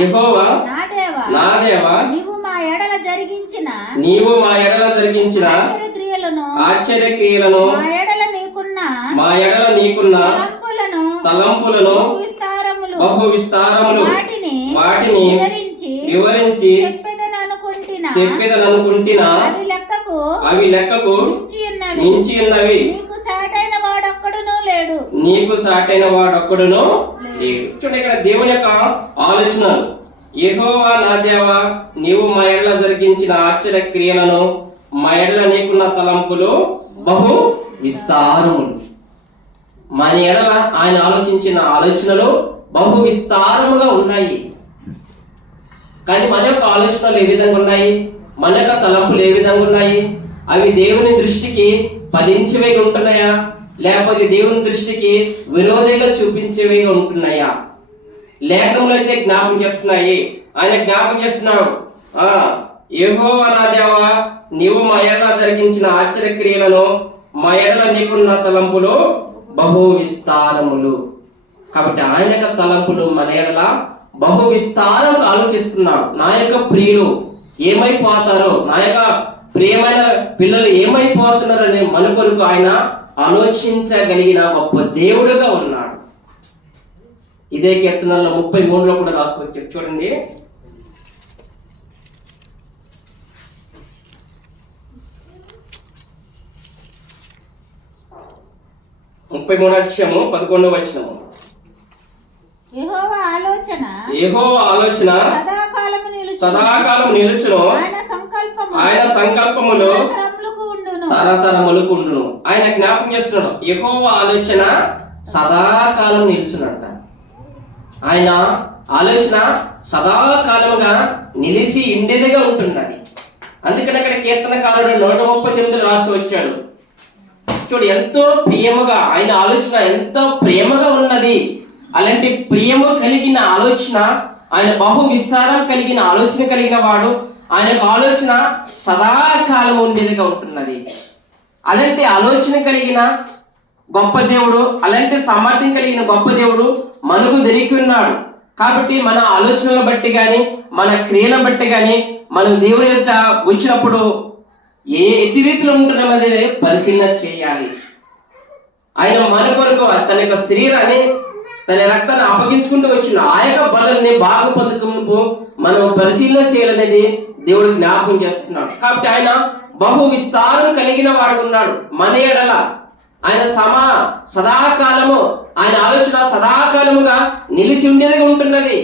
యెహోవా నా దేవా నీవు మా ఎడల జరిగించిన ఆశ్చర్యక్రియలను మా ఎడల నీకున్న తలంపులను బహు విస్తారములు వాటిని వివరించి చెప్పేదనుకుంటున్నా అవి లెక్కకు మించి ఉన్నవి. నీకు సాటైన వాడొక్కడును లేడు. చూడండి ఇక్కడ దేవుని యొక్క ఆలోచనలు. యెహోవా నా దేవా నీవు మా ఎడల జరిగించిన ఆశ్చర్య క్రియలను మా ఎడల నీకున్న తలంపులు బహు విస్తారములు. మన ఎడల ఆయన ఆలోచించిన ఆలోచనలు బహు విస్తారముగా ఉన్నాయి. కానీ మన యొక్క ఆలోచనలు ఏ విధంగా ఉన్నాయి, మన యొక్క తలంపులు ఏ విధంగా ఉన్నాయి? అవి దేవుని దృష్టికి ఫలించేవి ఉంటున్నాయా, లేకపోతే దేవుని దృష్టికి విరోధిగా చూపించేవి ఉంటున్నాయా? లేఖనంలో అయితే జ్ఞాపకం చేస్తున్నాయి. ఆయన జ్ఞాపకం చేస్తున్నాడు, యెహోవా నా దేవా నీవు మా ఎడల జరిగించిన ఆశ్చర్యక్రియలను మా ఎడల నీకున్న తలంపులు బహు విస్తారములు. కాబట్టి ఆయన యొక్క తలంపులు మన ఎడల బహు విస్తారంగా ఆలోచిస్తున్నాడు. నా యొక్క ప్రియులు ఏమైపోతారో, నా యొక్క ప్రియమైన పిల్లలు ఏమైపోతున్నారని మన కొరకు ఆయన ఆలోచించగలిగిన గొప్ప దేవుడుగా ఉన్నాడు. ఇదే కీర్తనలో 33లో కూడా రాసుకొచ్చారు. చూడండి, 33:11. యెహోవా ఆలోచన సదాకాలము నిలుచును, ఆయన సంకల్పములు తరతరములకు ఉండును. ఆయన జ్ఞాపకం చేస్తున్నాడు, యెహోవా ఆలోచన సదాకాలం నిలుచునంట. ఆయన ఆలోచన సదాకాలముగా నిలిచి ఇండేదిగా ఉంటున్నది. అందుకని అక్కడ కీర్తనకారుడు 139 రాస్తూ వచ్చాడు. చూడు, ఎంతో ప్రియముగా ఆయన ఆలోచన ఎంతో ప్రేమగా ఉన్నది. అలాంటి ప్రేమ కలిగిన ఆలోచన, ఆయన బహు విస్తారం కలిగిన ఆలోచన కలిగిన వాడు. ఆయన ఆలోచన సదాకాలం ఉండేదిగా ఉంటున్నది. అలాంటి ఆలోచన కలిగిన గొప్ప దేవుడు, అలాంటి సామర్థ్యం కలిగిన గొప్ప దేవుడు మనకు దొరికి ఉన్నాడు. కాబట్టి మన ఆలోచనలను బట్టి కానీ, మన క్రియలను బట్టి కానీ, మనం దేవుని యొక్క వచ్చినప్పుడు ఏ ఎట్టి రీతిలో ఉంటున్నామనేది పరిశీలన చేయాలి. ఆయన మన కొరకు తన యొక్క శరీరాన్ని, తన రక్తాన్ని అప్పగించుకుంటూ వచ్చిన ఆ యొక్క బలాన్ని బాగా పొందుకు మనం పరిశీలన చేయాలనేది దేవుడు జ్ఞాపకం చేస్తున్నాడు. కాబట్టి ఆయన బహు విస్తారం కలిగిన వాడు ఉన్నాడు మన ఎడల. ఆయన సదాకాలము, ఆయన ఆలోచన సదాకాలముగా నిలిచి ఉండేది ఉంటున్నది.